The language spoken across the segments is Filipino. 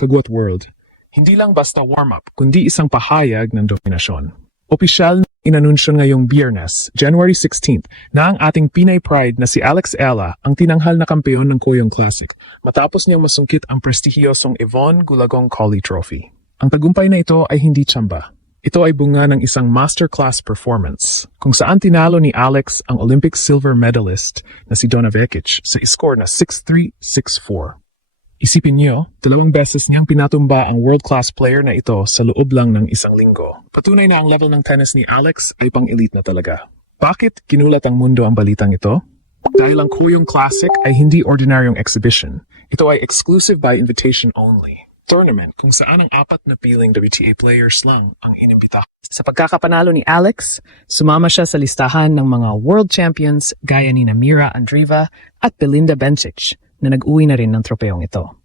Kagwat World. Hindi lang basta warm-up, kundi isang pahayag ng dominasyon. Opisyal na inanunsyo ngayong Biyernes, January 16th, na ang ating Pinay Pride na si Alex Ella ang tinanghal na kampeon ng Koyong Classic matapos niyang masungkit ang prestihiyosong Yvonne Gulagong Collie Trophy. Ang tagumpay na ito ay hindi tsamba. Ito ay bunga ng isang masterclass performance kung saan tinalo ni Alex ang Olympic silver medalist na si Donna Vekic sa score na 6-3, 6-4. Isipin niyo, 2 beses niyang pinatumba ang world-class player na ito sa loob lang ng isang linggo. Patunay na ang level ng tennis ni Alex ay pang-elite na talaga. Bakit kinulat ang mundo ang balitang ito? Dahil ang Koyong Classic ay hindi ordinaryong exhibition. Ito ay exclusive by invitation only tournament kung saan ang 4 na piling WTA players lang ang inimbita. Sa pagkakapanalo ni Alex, sumama siya sa listahan ng mga world champions gaya ni Mira Andreeva at Belinda Bencic na nag-uwi na rin ng tropeyong ito.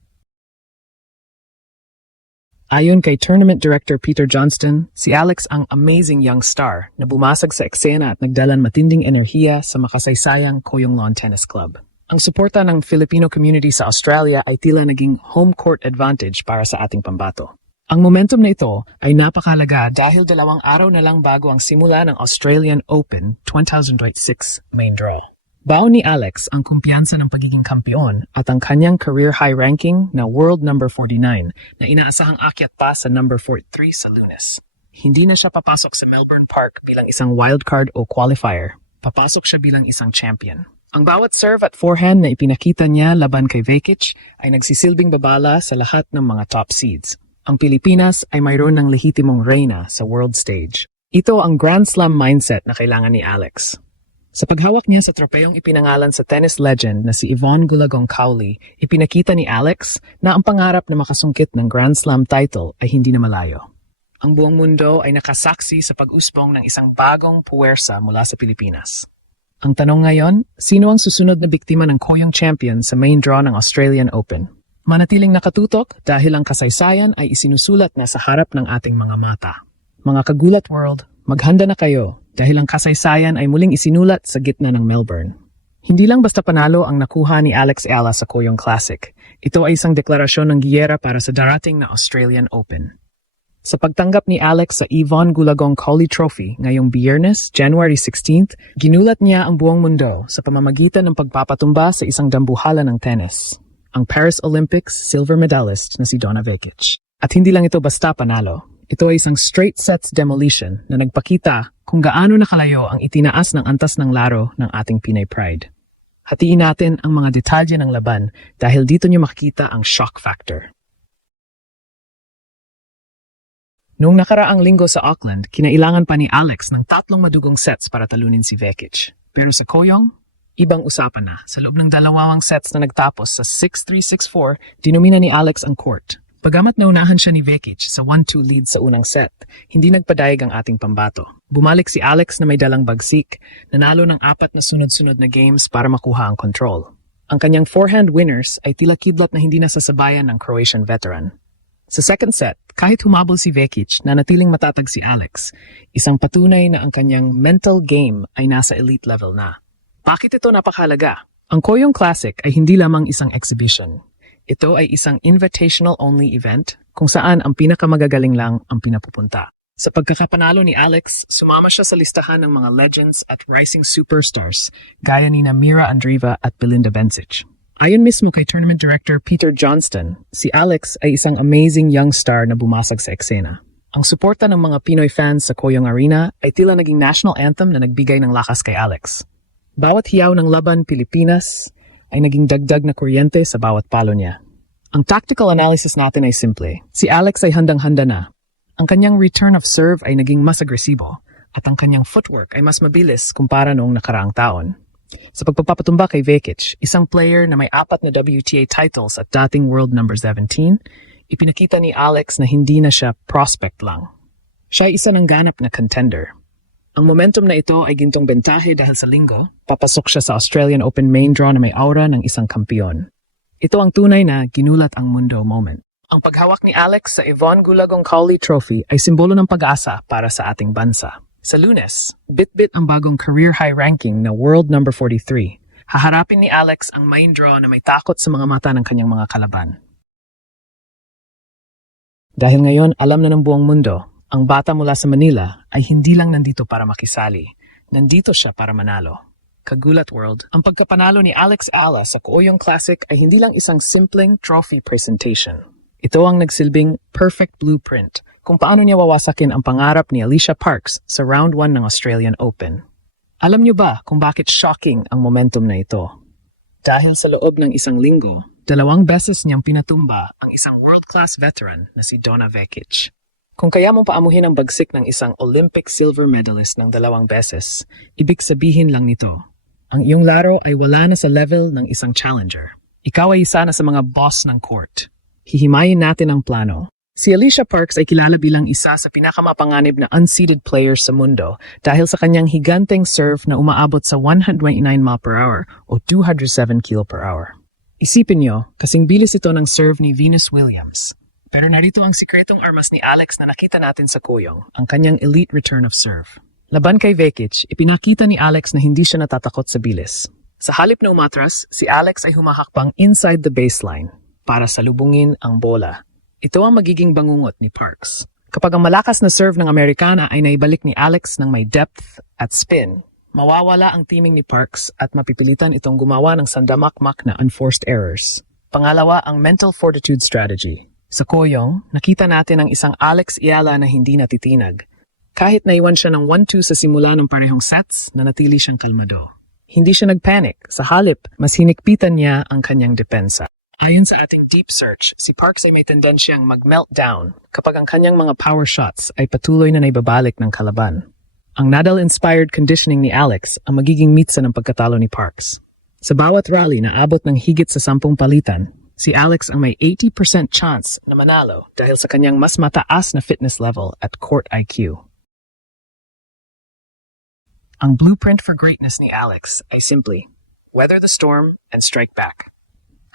Ayon kay Tournament Director Peter Johnston, si Alex ang amazing young star na bumasag sa eksena at nagdalan matinding enerhiya sa makasaysayang Koyong Lawn Tennis Club. Ang suporta ng Filipino community sa Australia ay tila naging home court advantage para sa ating pambato. Ang momentum na ito ay napakahalaga dahil 2 araw na lang bago ang simula ng Australian Open 2026 main draw. Baon ni Alex ang kumpiyansa ng pagiging kampiyon at ang kanyang career high ranking na world number 49 na inaasahang akyat pa sa number 43 sa Lunes. Hindi na siya papasok sa Melbourne Park bilang isang wildcard o qualifier. Papasok siya bilang isang champion. Ang bawat serve at forehand na ipinakita niya laban kay Vekic ay nagsisilbing babala sa lahat ng mga top seeds. Ang Pilipinas ay mayroon ng lehitimong reyna sa world stage. Ito ang Grand Slam mindset na kailangan ni Alex. Sa paghawak niya sa tropeyong ipinangalan sa tennis legend na si Yvonne Gulagong Collie, ipinakita ni Alex na ang pangarap na makasungkit ng Grand Slam title ay hindi na malayo. Ang buong mundo ay nakasaksi sa pag-usbong ng isang bagong puwersa mula sa Pilipinas. Ang tanong ngayon, sino ang susunod na biktima ng Koyong Champion sa main draw ng Australian Open? Manatiling nakatutok dahil ang kasaysayan ay isinusulat na sa harap ng ating mga mata. Mga Kagulat World, maghanda na kayo dahil ang kasaysayan ay muling isinulat sa gitna ng Melbourne. Hindi lang basta panalo ang nakuha ni Alex Ella sa Koyong Classic. Ito ay isang deklarasyon ng giyera para sa darating na Australian Open. Sa pagtanggap ni Alex sa Yvonne Gulagong Collie Trophy ngayong Biyernes, January 16th, ginulat niya ang buong mundo sa pamamagitan ng pagpapatumba sa isang dambuhala ng tennis, ang Paris Olympics silver medalist na si Donna Vekic. At hindi lang ito basta panalo. Ito ay isang straight sets demolition na nagpakita kung gaano nakalayo ang itinaas ng antas ng laro ng ating Pinay Pride. Hatiin natin ang mga detalye ng laban dahil dito niyo makikita ang shock factor. Noong nakaraang linggo sa Auckland, kinailangan pa ni Alex ng 3 madugong sets para talunin si Vekic. Pero sa Koyong, ibang usapan na. Sa loob ng 2 sets na nagtapos sa 6-3, 6-4, dinumina ni Alex ang court. Bagamat naunahan siya ni Vekic sa 1-2 lead sa unang set, hindi nagpadayag ang ating pambato. Bumalik si Alex na may dalang bagsik, nanalo ng 4 na sunod-sunod na games para makuha ang control. Ang kanyang forehand winners ay tila kidlat na hindi nasasabayan ng Croatian veteran. Sa second set, kahit humabol si Vekic, nanatiling matatag si Alex, isang patunay na ang kanyang mental game ay nasa elite level na. Bakit ito napakahalaga? Ang Koyong Classic ay hindi lamang isang exhibition. Ito ay isang invitational-only event kung saan ang pinakamagagaling lang ang pinapupunta. Sa pagkakapanalo ni Alex, sumama siya sa listahan ng mga legends at rising superstars gaya ni Mira Andreeva at Belinda Bencic. Ayon mismo kay Tournament Director Peter Johnston, si Alex ay isang amazing young star na bumasag sa eksena. Ang suporta ng mga Pinoy fans sa Koyong Arena ay tila naging national anthem na nagbigay ng lakas kay Alex. Bawat hiyaw ng laban Pilipinas ay naging dagdag na kuryente sa bawat palo niya. Ang tactical analysis natin ay simple. Si Alex ay handang-handa na. Ang kanyang return of serve ay naging mas agresibo at ang kanyang footwork ay mas mabilis kumpara noong nakaraang taon. Sa pagpapatumba kay Vekic, isang player na may 4 na WTA titles at dating world number 17, ipinakita ni Alex na hindi na siya prospect lang. Siya ay isa ng ganap na contender. Ang momentum na ito ay gintong bentahe dahil sa linggo, papasok siya sa Australian Open main draw na may aura ng isang kampiyon. Ito ang tunay na ginulat ang mundo moment. Ang paghawak ni Alex sa Yvonne Gulagong Collie Trophy ay simbolo ng pag-asa para sa ating bansa. Sa Lunes, bit-bit ang bagong career high ranking na world number 43. Haharapin ni Alex ang main draw na may takot sa mga mata ng kanyang mga kalaban. Dahil ngayon alam na ng buong mundo, ang bata mula sa Manila ay hindi lang nandito para makisali. Nandito siya para manalo. Kagulat World, ang pagkapanalo ni Alex Ala sa Kooyong Classic ay hindi lang isang simpleng trophy presentation. Ito ang nagsilbing perfect blueprint kung paano niya wawasakin ang pangarap ni Alicia Parks sa Round 1 ng Australian Open. Alam niyo ba kung bakit shocking ang momentum na ito? Dahil sa loob ng isang linggo, 2 beses niyang pinatumba ang isang world-class veteran na si Donna Vekic. Kung kaya mong paamuhin ang bagsik ng isang Olympic silver medalist ng 2 beses, ibig sabihin lang nito, ang iyong laro ay wala na sa level ng isang challenger. Ikaw ay isa na sa mga boss ng court. Hihimayin natin ang plano. Si Alicia Parks ay kilala bilang isa sa pinakamapanganib na unseeded players sa mundo dahil sa kanyang higanteng serve na umaabot sa 129 mph o 207 kph. Isipin niyo, kasing bilis ito ng serve ni Venus Williams. Pero narito ang sikretong armas ni Alex na nakita natin sa Kooyong, ang kanyang elite return of serve. Laban kay Vekic, ipinakita ni Alex na hindi siya natatakot sa bilis. Sa halip na umatras, si Alex ay humahakbang inside the baseline para salubungin ang bola. Ito ang magiging bangungot ni Parks. Kapag ang malakas na serve ng Amerikana ay naibalik ni Alex ng may depth at spin, mawawala ang teaming ni Parks at mapipilitan itong gumawa ng sandamakmak na unforced errors. Pangalawa, ang mental fortitude strategy. Sa Kooyong, nakita natin ang isang Alex Eala na hindi natitinag. Kahit naiwan siya ng 1-2 sa simula ng parehong sets, nanatili siyang kalmado. Hindi siya nagpanic. Sa halip, mas hinikpitan niya ang kanyang depensa. Ayon sa ating deep search, si Parks ay may tendensyang mag-meltdown kapag ang kanyang mga power shots ay patuloy na naibabalik ng kalaban. Ang Nadal-inspired conditioning ni Alex ang magiging mitsa ng pagkatalo ni Parks. Sa bawat rally na abot ng higit sa 10 palitan, si Alex ang may 80% chance na manalo dahil sa kanyang mas mataas na fitness level at court IQ. Ang blueprint for greatness ni Alex ay simply, weather the storm and strike back.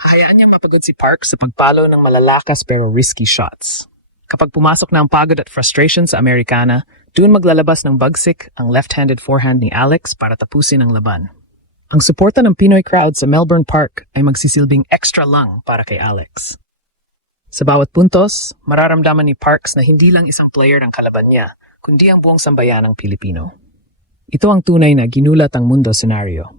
Hahayaan niyang mapagod si Parks sa pagpalo ng malalakas pero risky shots. Kapag pumasok na ang pagod at frustration sa Amerikana, doon maglalabas ng bagsik ang left-handed forehand ni Alex para tapusin ang laban. Ang suporta ng Pinoy crowd sa Melbourne Park ay magsisilbing extra lang para kay Alex. Sa bawat puntos, mararamdaman ni Parks na hindi lang isang player ang kalaban niya, kundi ang buong sambayan ng Pilipino. Ito ang tunay na ginulat ang mundo scenario.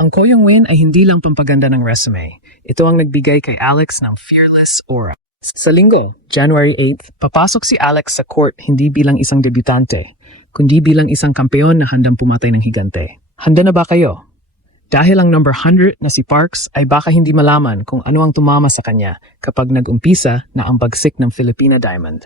Ang Kooyong win ay hindi lang pampaganda ng resume. Ito ang nagbigay kay Alex ng fearless aura. Sa linggo, January 8th, papasok si Alex sa court hindi bilang isang debutante, kundi bilang isang kampeon na handang pumatay ng higante. Handa na ba kayo? Dahil ang number 100 na si Parks ay baka hindi malaman kung ano ang tumama sa kanya kapag nag-umpisa na ang bagsik ng Filipina Diamond.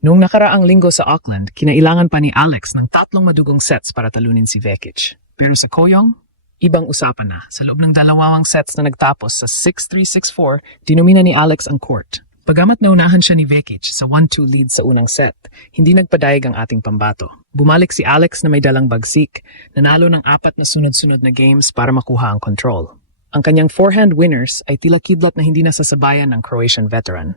Noong nakaraang linggo sa Auckland, kinailangan pa ni Alex ng 3 madugong sets para talunin si Vekic. Pero sa Kooyong, ibang usapan na. Sa loob ng 2 sets na nagtapos sa 6-3, 6-4, dinumina ni Alex ang court. Bagamat naunahan siya ni Vekic sa 1-2 lead sa unang set, hindi nagpadayag ang ating pambato. Bumalik si Alex na may dalang bagsik, nanalo ng 4 na sunod-sunod na games para makuha ang control. Ang kanyang forehand winners ay tila kidlat na hindi nasasabayan ng Croatian veteran.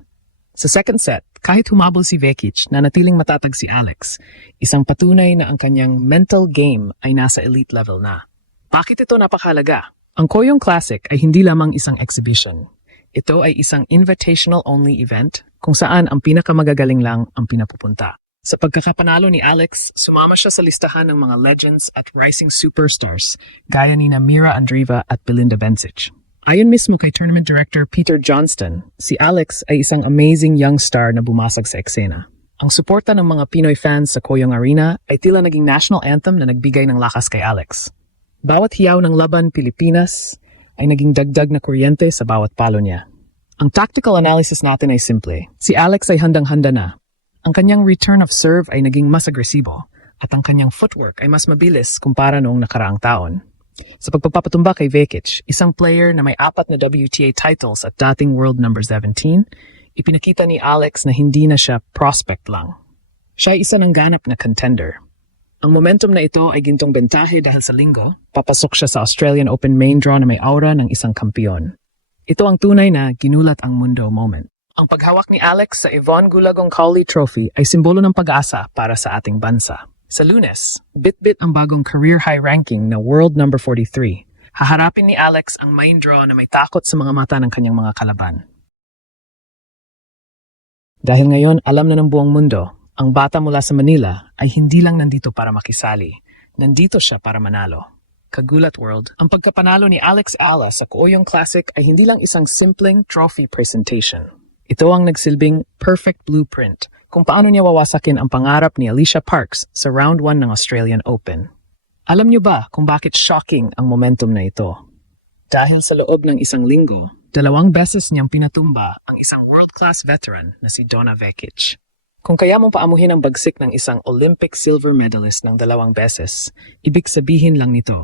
Sa second set, kahit humabol si Vekic, nanatiling matatag si Alex, isang patunay na ang kanyang mental game ay nasa elite level na. Bakit ito napakahalaga? Ang Kooyong Classic ay hindi lamang isang exhibition. Ito ay isang invitational-only event kung saan ang pinakamagagaling lang ang pinapupunta. Sa pagkakapanalo ni Alex, sumama siya sa listahan ng mga legends at rising superstars gaya ni Mira Andreeva at Belinda Bencic. Ayon mismo kay Tournament Director Peter Johnston, si Alex ay isang amazing young star na bumasag sa eksena. Ang suporta ng mga Pinoy fans sa Kooyong Arena ay tila naging national anthem na nagbigay ng lakas kay Alex. Bawat hiyaw ng laban Pilipinas ay naging dagdag na kuryente sa bawat palo niya. Ang tactical analysis natin ay simple. Si Alex ay handang-handa na. Ang kanyang return of serve ay naging mas agresibo at ang kanyang footwork ay mas mabilis kumpara noong nakaraang taon. Sa pagpapatumba kay Vekic, isang player na may 4 na WTA titles at dating world number 17, ipinakita ni Alex na hindi na siya prospect lang. Siya ay isa ng ganap na contender. Ang momentum na ito ay gintong bentahe dahil sa linggo, papasok siya sa Australian Open main draw na may aura ng isang kampiyon. Ito ang tunay na ginulat ang mundo moment. Ang paghawak ni Alex sa Yvonne Gulagong Cowley Trophy ay simbolo ng pag-asa para sa ating bansa. Sa Lunes, bit-bit ang bagong career high ranking na world number 43. Haharapin ni Alex ang main draw na may takot sa mga mata ng kanyang mga kalaban. Dahil ngayon alam na ng buong mundo, ang bata mula sa Manila ay hindi lang nandito para makisali. Nandito siya para manalo. Kagulat World, ang pagkapanalo ni Alex Ala sa Kooyong Classic ay hindi lang isang simpleng trophy presentation. Ito ang nagsilbing perfect blueprint kung paano niya wawasakin ang pangarap ni Alicia Parks sa Round 1 ng Australian Open. Alam niyo ba kung bakit shocking ang momentum na ito? Dahil sa loob ng isang linggo, 2 beses niyang pinatumba ang isang world-class veteran na si Donna Vekic. Kung kaya mong paamuhin ang bagsik ng isang Olympic silver medalist ng 2 beses, ibig sabihin lang nito,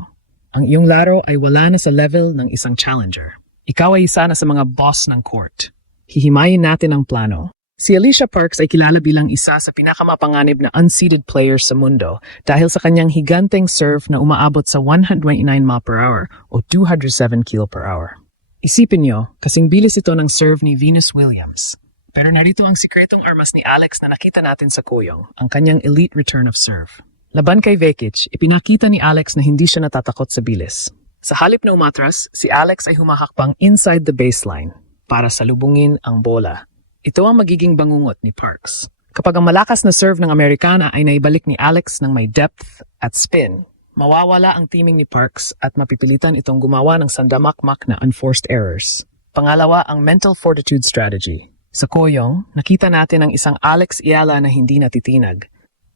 ang iyong laro ay wala na sa level ng isang challenger. Ikaw ay isa na sa mga boss ng court. Hihimayin natin ang plano. Si Alicia Parks ay kilala bilang isa sa pinakamapanganib na unseeded players sa mundo dahil sa kanyang higanteng serve na umaabot sa 129 mph o 207 kph. Isipin niyo, kasing bilis ito ng serve ni Venus Williams. Pero narito ang sikretong armas ni Alex na nakita natin sa Kooyong, ang kanyang elite return of serve. Laban kay Vekic, ipinakita ni Alex na hindi siya natatakot sa bilis. Sa halip na umatras, si Alex ay humahakbang inside the baseline para salubungin ang bola. Ito ang magiging bangungot ni Parks. Kapag ang malakas na serve ng Amerikana ay naibalik ni Alex ng may depth at spin, mawawala ang teaming ni Parks at mapipilitan itong gumawa ng sandamakmak na unforced errors. Pangalawa, ang mental fortitude strategy. Sa Kooyong, nakita natin ang isang Alex Eala na hindi natitinag.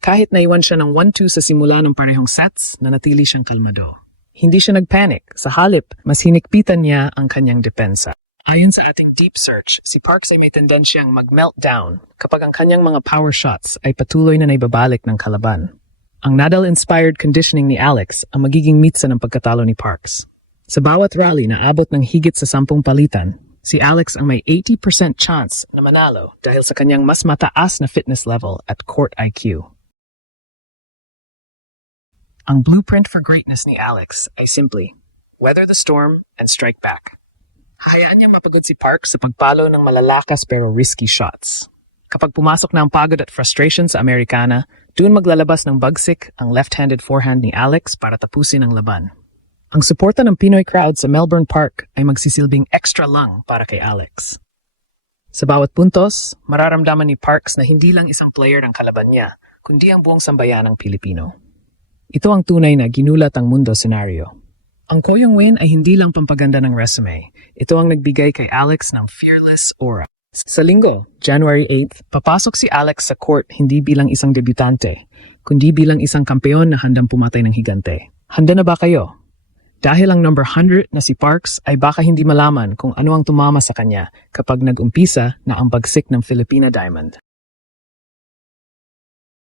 Kahit naiwan siya ng 1-2 sa simula ng parehong sets, nanatili siyang kalmado. Hindi siya nagpanic. Sa halip, mas hinikpitan niya ang kanyang depensa. Ayon sa ating deep search, si Parks ay may tendensyang mag-meltdown kapag ang kanyang mga power shots ay patuloy na naibabalik ng kalaban. Ang Nadal-inspired conditioning ni Alex ang magiging mitsa ng pagkatalo ni Parks. Sa bawat rally na abot ng higit sa 10 palitan, si Alex ang may 80% chance na manalo dahil sa kanyang mas mataas na fitness level at court IQ. Ang blueprint for greatness ni Alex ay simply, weather the storm and strike back. Hahayaan niyang mapagod si Parks sa pagpalo ng malalakas pero risky shots. Kapag pumasok na ang pagod at frustration sa Amerikana, doon maglalabas ng bagsik ang left-handed forehand ni Alex para tapusin ang laban. Ang suporta ng Pinoy crowd sa Melbourne Park ay magsisilbing extra lang para kay Alex. Sa bawat puntos, mararamdaman ni Parks na hindi lang isang player ng kalaban niya, kundi ang buong sambayan ng Pilipino. Ito ang tunay na ginulat ang mundo scenario. Ang Kooyong win ay hindi lang pampaganda ng resume. Ito ang nagbigay kay Alex ng fearless aura. Sa linggo, January 8th, papasok si Alex sa court hindi bilang isang debutante, kundi bilang isang kampeon na handang pumatay ng higante. Handa na ba kayo? Dahil ang number 100 na si Parks ay baka hindi malaman kung ano ang tumama sa kanya kapag nag-umpisa na ang bagsik ng Filipina Diamond.